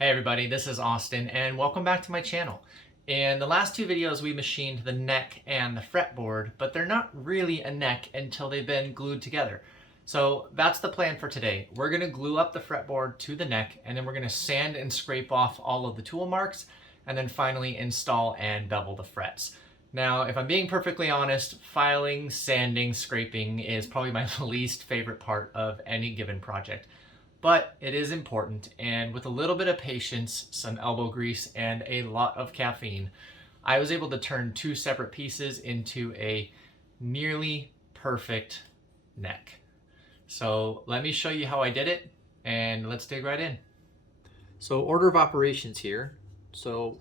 Hey everybody, this is Austin and welcome back to my channel. In the last two videos we machined the neck and the fretboard, but they're not really a neck until they've been glued together. So that's the plan for today. We're going to glue up the fretboard to the neck and then we're going to sand and scrape off all of the tool marks and then finally install and bevel the frets. Now, if I'm being perfectly honest, filing, sanding, scraping is probably my least favorite part of any given project. But it is important, and with a little bit of patience, some elbow grease, and a lot of caffeine, I was able to turn two separate pieces into a nearly perfect neck. So let me show you how I did it, and let's dig right in. So order of operations here. So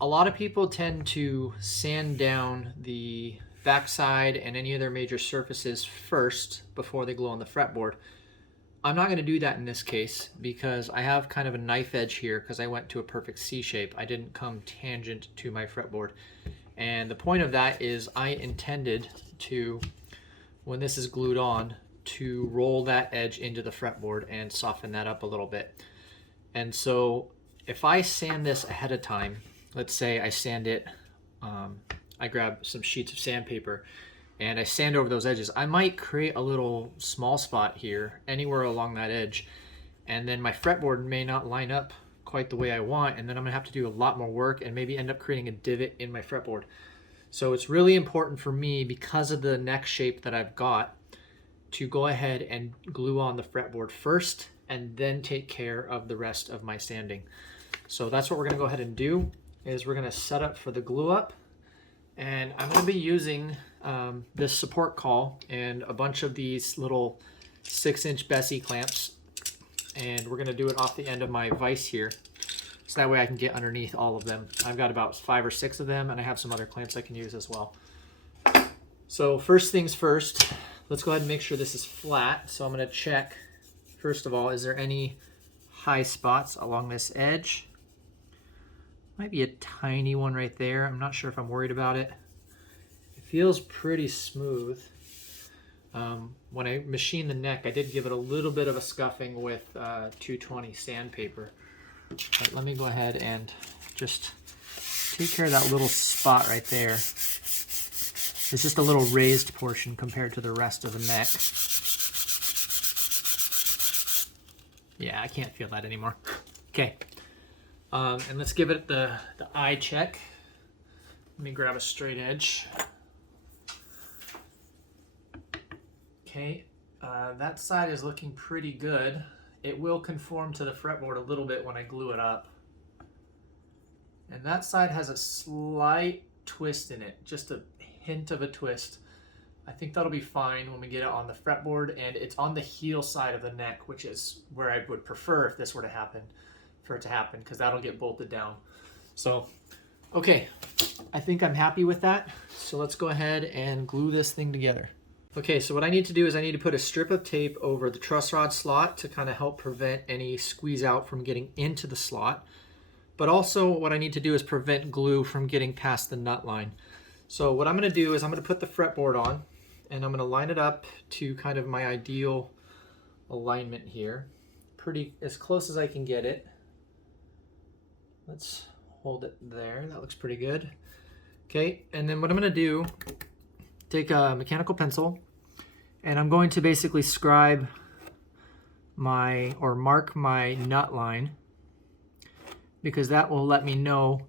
a lot of people tend to sand down the backside and any of their major surfaces first before they glue on the fretboard. I'm not going to do that in this case because I have kind of a knife edge here because I went to a perfect C shape. I didn't come tangent to my fretboard. And the point of that is I intended to, when this is glued on, to roll that edge into the fretboard and soften that up a little bit. And so if I sand this ahead of time, let's say I sand it, I grab some sheets of sandpaper and I sand over those edges, I might create a little small spot here anywhere along that edge, and then my fretboard may not line up quite the way I want, and then I'm gonna have to do a lot more work and maybe end up creating a divot in my fretboard. So it's really important for me, because of the neck shape that I've got, to go ahead and glue on the fretboard first and then take care of the rest of my sanding. So that's what we're gonna go ahead and do, is we're gonna set up for the glue up. And I'm going to be using this support caul and a bunch of these little 6-inch Bessie clamps, and we're going to do it off the end of my vise here, so that way I can get underneath all of them. I've got about 5 or 6 of them, and I have some other clamps I can use as well. So first things first, let's go ahead and make sure this is flat. So I'm going to check, first of all, is there any high spots along this edge? Might be a tiny one right there. I'm not sure if I'm worried about it. It feels pretty smooth. When I machined the neck, I did give it a little bit of a scuffing with 220 sandpaper. But let me go ahead and just take care of that little spot right there. It's just a little raised portion compared to the rest of the neck. Yeah, I can't feel that anymore. Okay. And let's give it the eye check. Let me grab a straight edge. Okay, that side is looking pretty good. It will conform to the fretboard a little bit when I glue it up. And that side has a slight twist in it, just a hint of a twist. I think that'll be fine when we get it on the fretboard, and it's on the heel side of the neck, which is where I would prefer if this were to happen. For it to happen, because that'll get bolted down. So okay, I think I'm happy with that, so let's go ahead and glue this thing together. Okay, so what I need to do is I need to put a strip of tape over the truss rod slot to kind of help prevent any squeeze out from getting into the slot, but also what I need to do is prevent glue from getting past the nut line. So what I'm going to do is I'm going to put the fretboard on and I'm going to line it up to kind of my ideal alignment here, pretty as close as I can get it. Let's hold it there. That looks pretty good. Okay, and then what I'm going to do, take a mechanical pencil, and I'm going to basically scribe my, or mark my nut line, because that will let me know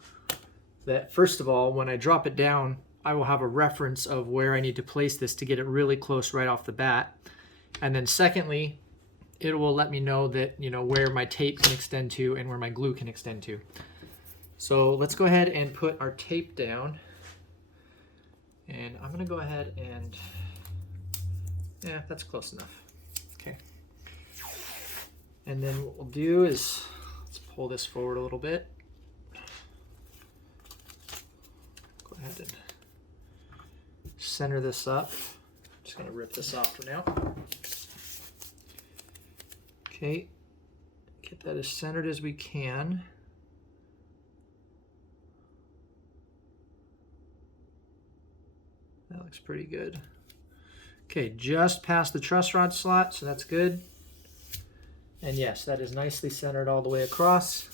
that, first of all, when I drop it down, I will have a reference of where I need to place this to get it really close right off the bat. And then secondly, it will let me know that, you know, where my tape can extend to and where my glue can extend to. So let's go ahead and put our tape down. And I'm gonna go ahead and, yeah, that's close enough. Okay. And then what we'll do is, let's pull this forward a little bit. Go ahead and center this up. Just gonna rip this off for now. Okay, get that as centered as we can. That looks pretty good. Okay, just past the truss rod slot, so that's good. And yes, that is nicely centered all the way across.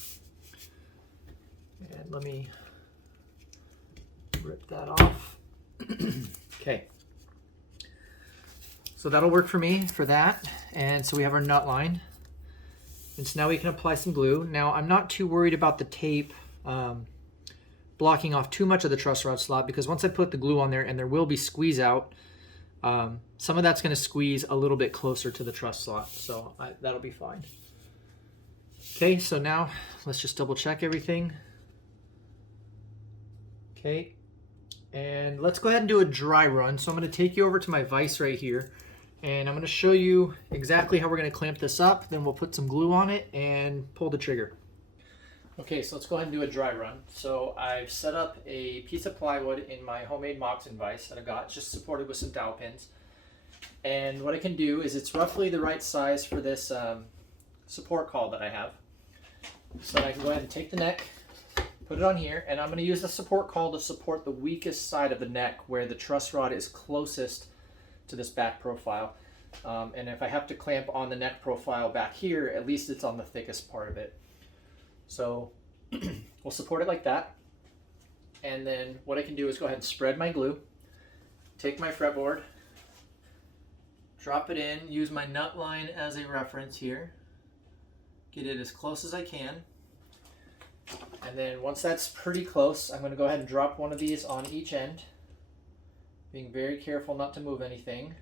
And let me rip that off. Okay. So that'll work for me for that. And so we have our nut line. And so now we can apply some glue. Now I'm not too worried about the tape blocking off too much of the truss rod slot, because once I put the glue on there, and there will be squeeze out, some of that's going to squeeze a little bit closer to the truss slot, so that'll be fine. Okay, so now let's just double check everything. Okay, and let's go ahead and do a dry run. So I'm going to take you over to my vise right here, and I'm going to show you exactly how we're going to clamp this up. Then we'll put some glue on it and pull the trigger. Okay, so let's go ahead and do a dry run. So I've set up a piece of plywood in my homemade Moxon vise that I got, just supported with some dowel pins. And what I can do is, it's roughly the right size for this support caul that I have. So I can go ahead and take the neck, put it on here, and I'm going to use the support caul to support the weakest side of the neck, where the truss rod is closest to this back profile. And if I have to clamp on the neck profile back here, at least it's on the thickest part of it. So we'll support it like that. And then what I can do is go ahead and spread my glue, take my fretboard, drop it in, use my nut line as a reference here, get it as close as I can. And then once that's pretty close, I'm going to go ahead and drop one of these on each end, being very careful not to move anything.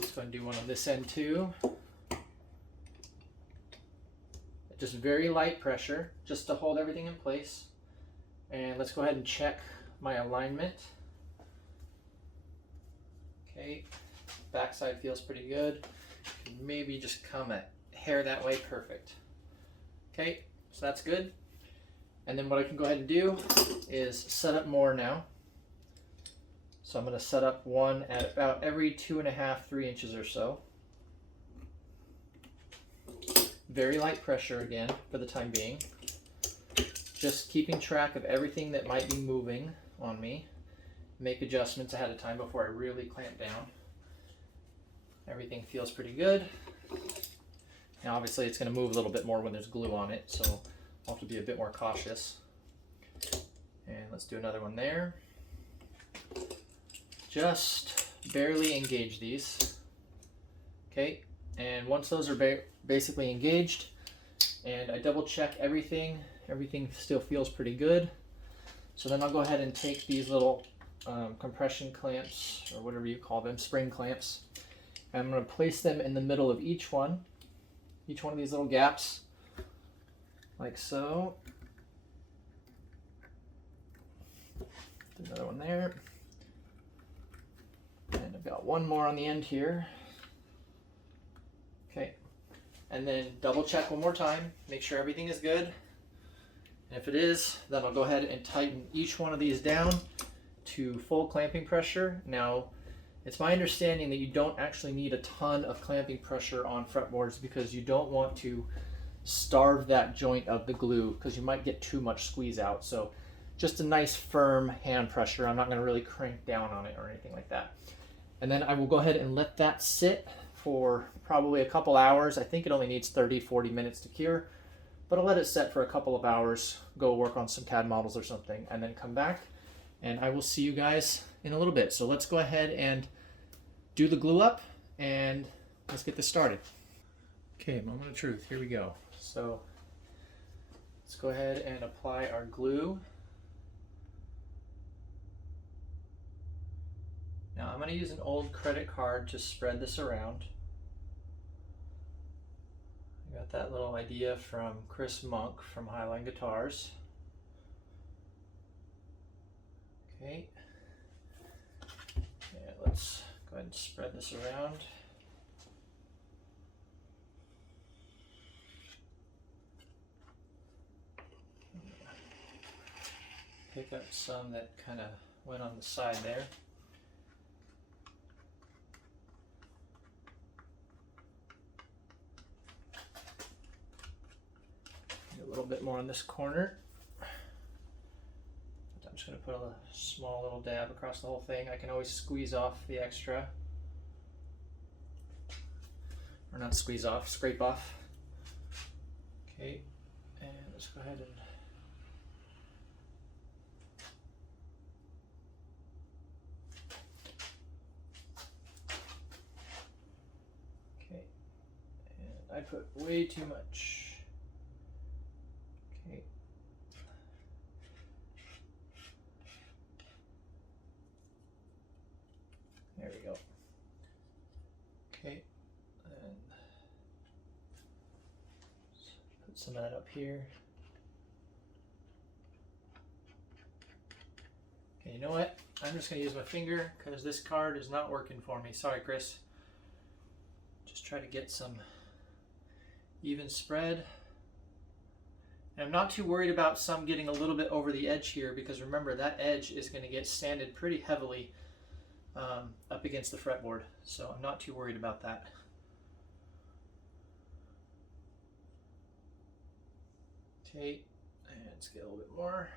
Just going to do one on this end too. Just very light pressure, just to hold everything in place. And let's go ahead and check my alignment. Okay, backside feels pretty good. Maybe just come a hair that way, perfect. Okay, so that's good. And then what I can go ahead and do is set up more now. So I'm going to set up one at about every 2.5, 3 inches or so. Very light pressure again for the time being. Just keeping track of everything that might be moving on me. Make adjustments ahead of time before I really clamp down. Everything feels pretty good. Now obviously it's going to move a little bit more when there's glue on it, so I'll have to be a bit more cautious. And let's do another one there. Just barely engage these. Okay, and once those are basically engaged, and I double check everything still feels pretty good. So then I'll go ahead and take these little compression clamps, or whatever you call them, spring clamps, and I'm going to place them in the middle of each one of these little gaps, like so. Another one there, and I've got one more on the end here. Okay, and then double check one more time, make sure everything is good. And if it is, then I'll go ahead and tighten each one of these down to full clamping pressure. Now, it's my understanding that you don't actually need a ton of clamping pressure on fretboards, because you don't want to starve that joint of the glue, because you might get too much squeeze out. So just a nice firm hand pressure. I'm not going to really crank down on it or anything like that. And then I will go ahead and let that sit for probably a couple hours. I think it only needs 30-40 minutes to cure, but I'll let it set for a couple of hours, go work on some CAD models or something, and then come back, and I will see you guys in a little bit. So let's go ahead and do the glue up, and let's get this started. Okay, moment of truth, here we go. So let's go ahead and apply our glue. Now I'm going to use an old credit card to spread this around. I got that little idea from Chris Monk from Highline Guitars. Okay. Yeah, let's go ahead and spread this around. Pick up some that kind of went on the side there. A little bit more on this corner. I'm just going to put a small little dab across the whole thing. I can always squeeze off the extra, or not squeeze off, scrape off. Okay, and let's go ahead and I put way too much. Okay. There we go. Okay. And put some of that up here. Okay, you know what? I'm just going to use my finger because this card is not working for me. Sorry, Chris. Just try to get some even spread. And I'm not too worried about some getting a little bit over the edge here, because remember that edge is going to get sanded pretty heavily up against the fretboard, so I'm not too worried about that. Okay, and let's get a little bit more.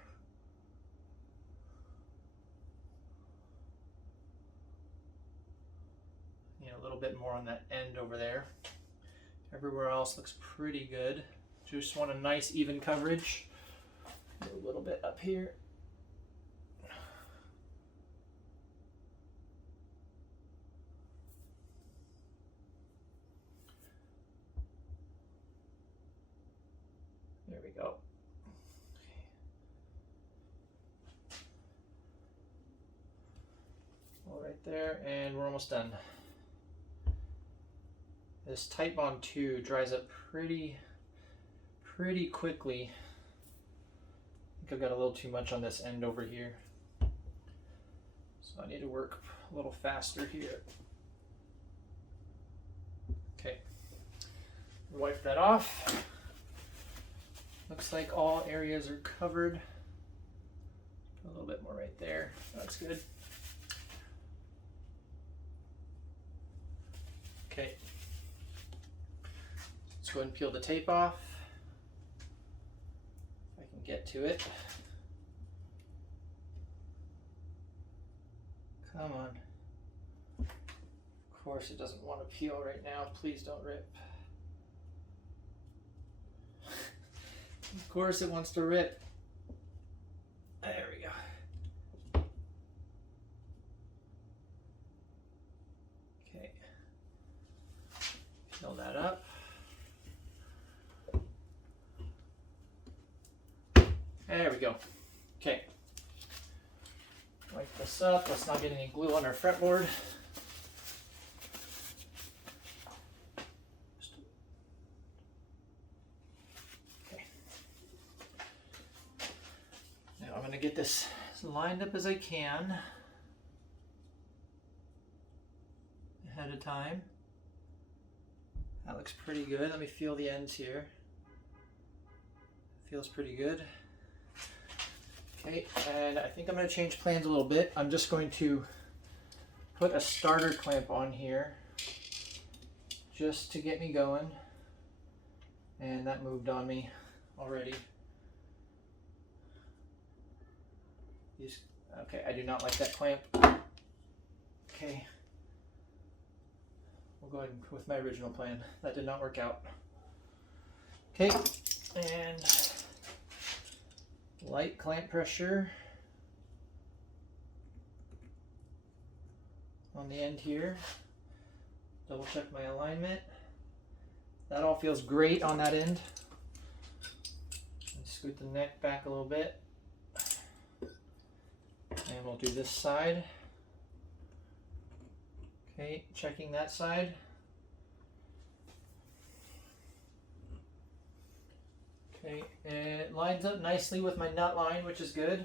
A little bit more on that end over there. Everywhere else looks pretty good. Just want a nice even coverage. A little bit up here. There we go. All right there, and we're almost done. This Tight Bond 2 dries up pretty quickly. I think I've got a little too much on this end over here, so I need to work a little faster here. Okay, wipe that off. Looks like all areas are covered. A little bit more right there. That's good. Okay. Let's go ahead and peel the tape off. If I can get to it. Come on. Of course it doesn't want to peel right now. Please don't rip. Of course it wants to rip. There we go. Okay. Peel that up. There we go. Okay. Wipe this up. Let's not get any glue on our fretboard. Okay. Now I'm going to get this as lined up as I can ahead of time. That looks pretty good. Let me feel the ends here. Feels pretty good. Okay, and I think I'm going to change plans a little bit. I'm just going to put a starter clamp on here just to get me going. And that moved on me already. Okay, I do not like that clamp. Okay. We'll go ahead with my original plan. That did not work out. Okay, and light clamp pressure on the end here. Double check my alignment. That all feels great on that end. Let's scoot the neck back a little bit. And we'll do this side. Okay, checking that side. Okay, and it lines up nicely with my nut line, which is good.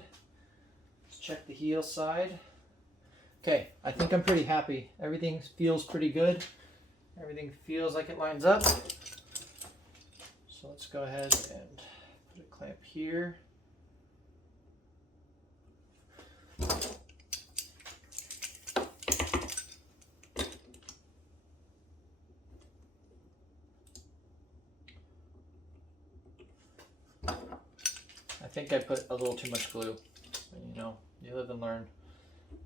Let's check the heel side. Okay, I think I'm pretty happy. Everything feels pretty good. Everything feels like it lines up. So let's go ahead and put a clamp here. I think I put a little too much glue. You know, you live and learn.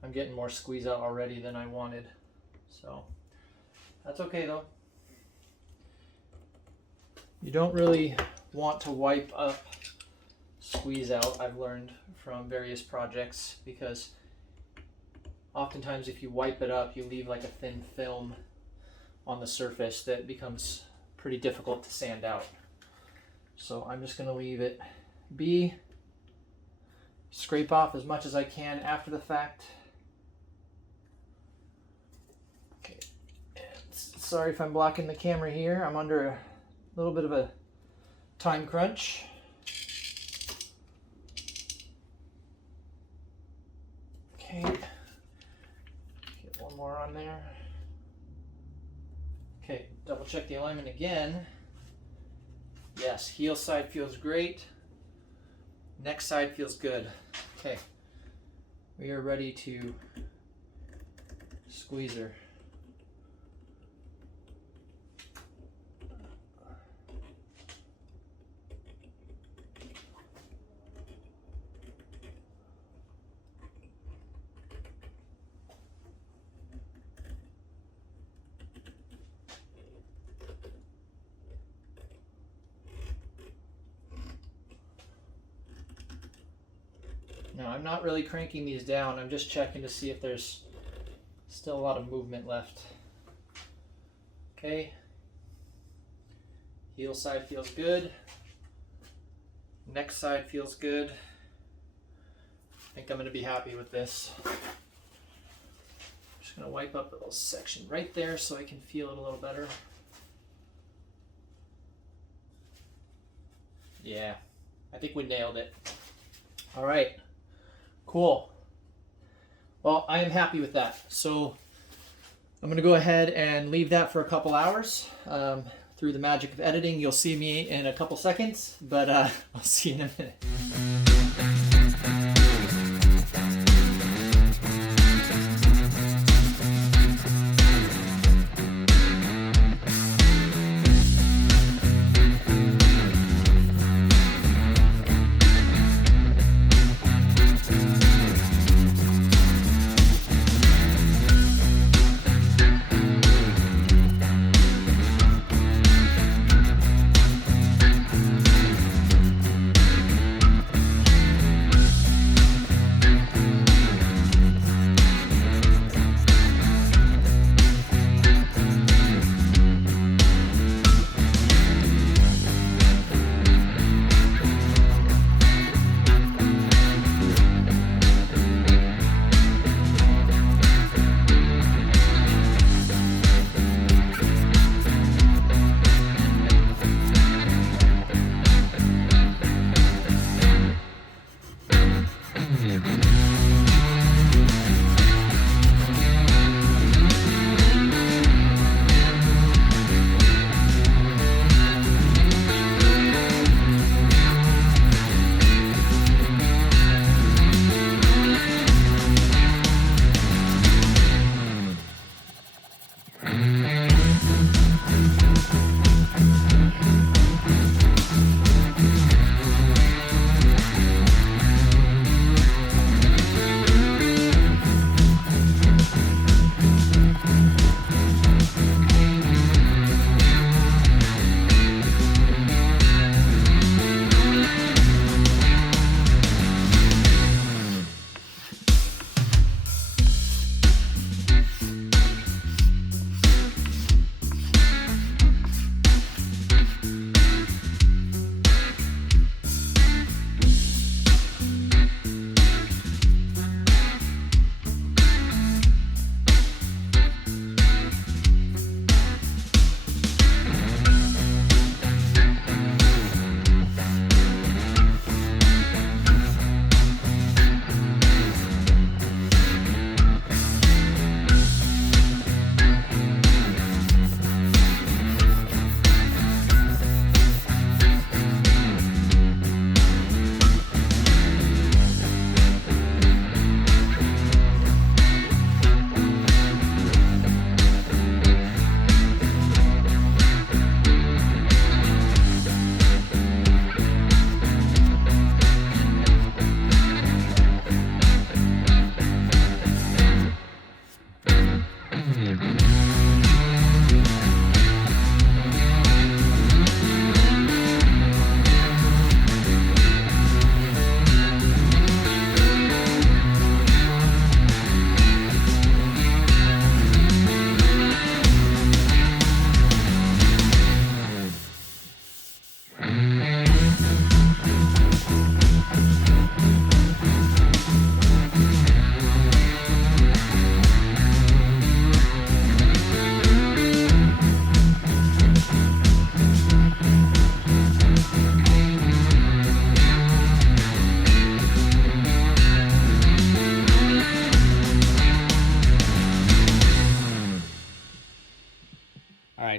I'm getting more squeeze out already than I wanted. So that's okay though. You don't really want to wipe up squeeze out, I've learned from various projects, because oftentimes if you wipe it up, you leave like a thin film on the surface that becomes pretty difficult to sand out. So I'm just going to leave it be, scrape off as much as I can after the fact. Okay, and sorry if I'm blocking the camera here. I'm under a little bit of a time crunch. Okay, get one more on there. Okay, double check the alignment again. Yes, heel side feels great. Neck side feels good. Okay, we are ready to squeeze her. Now, I'm not really cranking these down. I'm just checking to see if there's still a lot of movement left. Okay. Heel side feels good. Neck side feels good. I think I'm going to be happy with this. I'm just going to wipe up the little section right there so I can feel it a little better. Yeah, I think we nailed it. All right. Cool. Well, I am happy with that. So I'm going to go ahead and leave that for a couple hours. Through the magic of editing, you'll see me in a couple seconds, but I'll see you in a minute.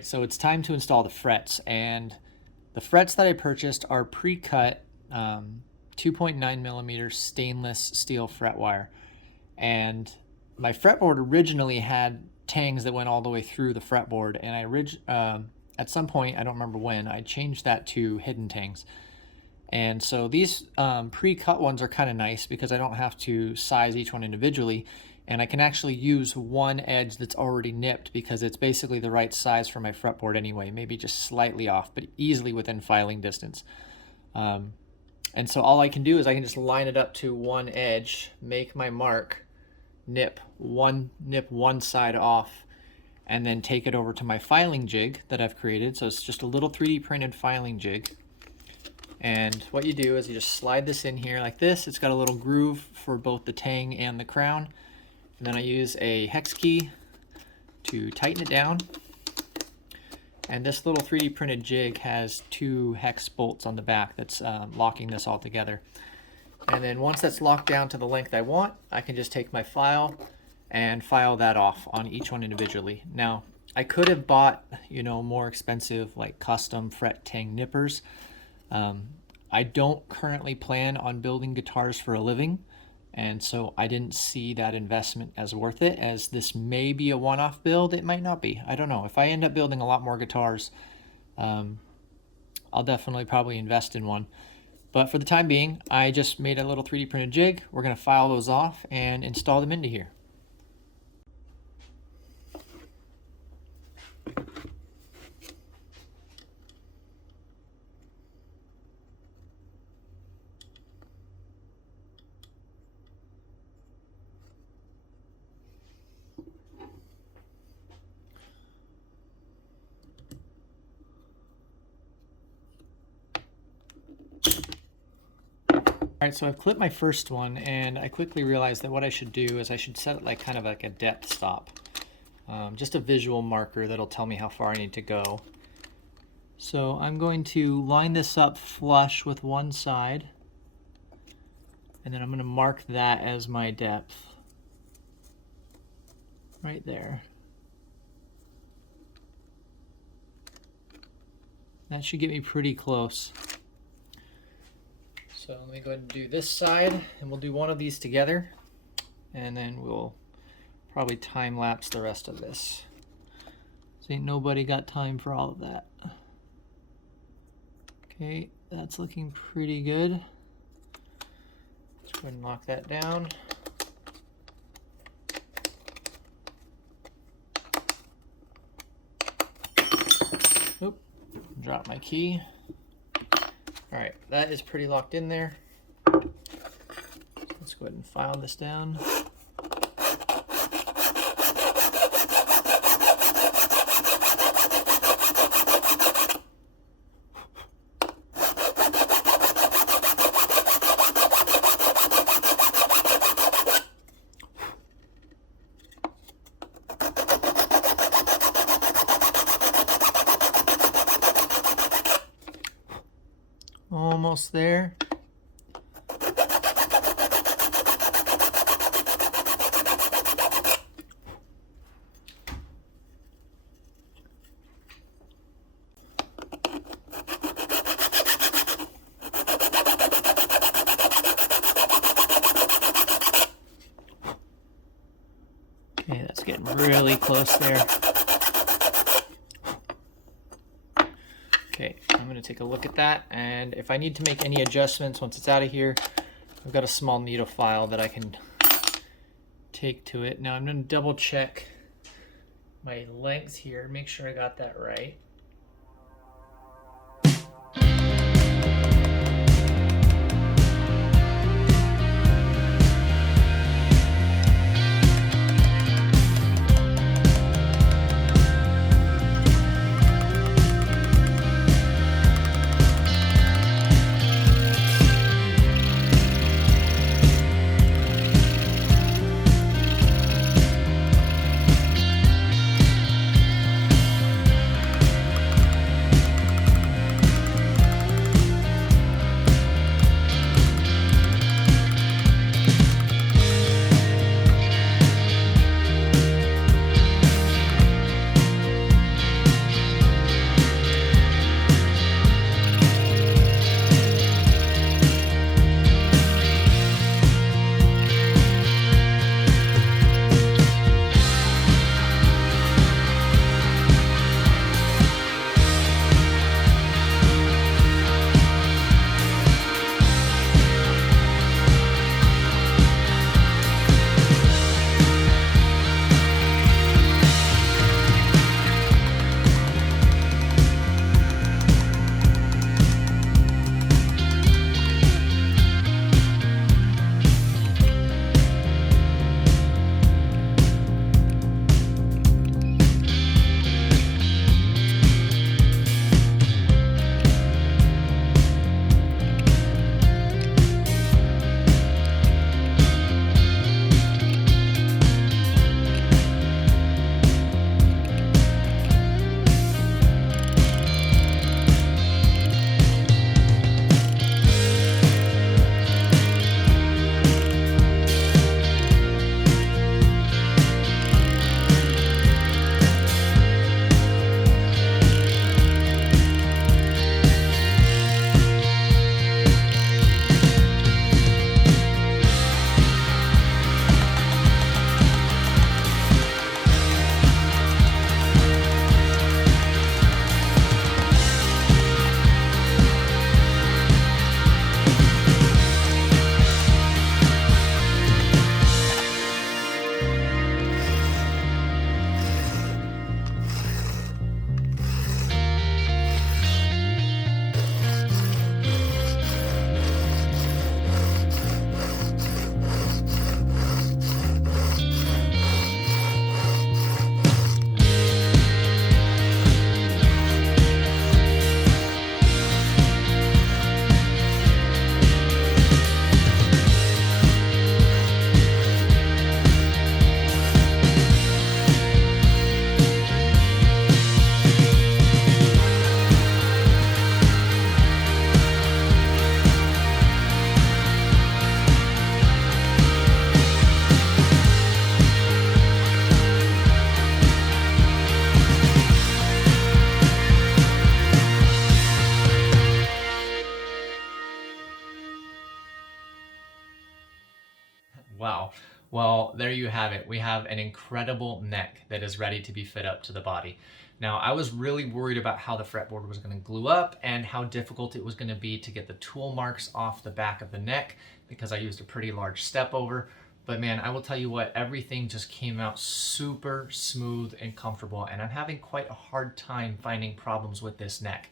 right, so it's time to install the frets, and the frets that I purchased are pre-cut 2.9 millimeter stainless steel fret wire. And my fretboard originally had tangs that went all the way through the fretboard, and at some point, I don't remember when, I changed that to hidden tangs. And so these pre-cut ones are kind of nice because I don't have to size each one individually, and I can actually use one edge that's already nipped because it's basically the right size for my fretboard anyway, maybe just slightly off, but easily within filing distance. And so all I can do is I can just line it up to one edge, make my mark, nip one side off, and then take it over to my filing jig that I've created. So it's just a little 3D printed filing jig. And what you do is you just slide this in here like this. It's got a little groove for both the tang and the crown. And then I use a hex key to tighten it down. And this little 3D printed jig has 2 hex bolts on the back that's locking this all together. And then once that's locked down to the length I want, I can just take my file and file that off on each one individually. Now, I could have bought, more expensive like custom fret tang nippers. I don't currently plan on building guitars for a living, and so I didn't see that investment as worth it, as this may be a one-off build. It might not be. I don't know. If I end up building a lot more guitars, I'll definitely probably invest in one. But for the time being, I just made a little 3D printed jig. We're going to file those off and install them into here. All right, so I've clipped my first one, and I quickly realized that what I should do is I should set it kind of like a depth stop. Just a visual marker that'll tell me how far I need to go. So I'm going to line this up flush with one side, and then I'm going to mark that as my depth. Right there. That should get me pretty close. So let me go ahead and do this side, and we'll do one of these together, and then we'll probably time lapse the rest of this. So ain't nobody got time for all of that. Okay, that's looking pretty good. Let's go ahead and lock that down. Oop, drop my key. All right, that is pretty locked in there. Let's go ahead and file this down. Almost there. Okay, that's getting really close there. Okay, I'm going to take a look at that, and if I need to make any adjustments once it's out of here, I've got a small needle file that I can take to it. Now I'm going to double check my length here, make sure I got that right. Wow. Well, there you have it. We have an incredible neck that is ready to be fit up to the body. Now, I was really worried about how the fretboard was going to glue up and how difficult it was going to be to get the tool marks off the back of the neck because I used a pretty large step over. But man, I will tell you what, everything just came out super smooth and comfortable, and I'm having quite a hard time finding problems with this neck.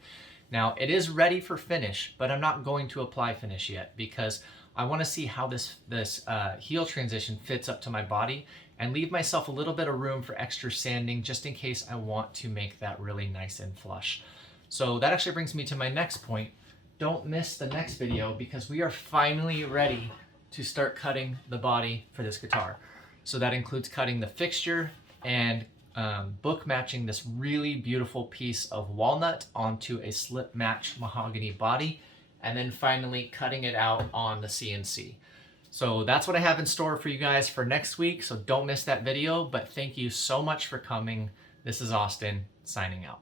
Now, it is ready for finish, but I'm not going to apply finish yet because I want to see how this heel transition fits up to my body and leave myself a little bit of room for extra sanding just in case I want to make that really nice and flush. So that actually brings me to my next point. Don't miss the next video because we are finally ready to start cutting the body for this guitar. So that includes cutting the fixture and book matching this really beautiful piece of walnut onto a slip match mahogany body, and then finally cutting it out on the CNC. So that's what I have in store for you guys for next week, so don't miss that video, but thank you so much for coming. This is Austin, signing out.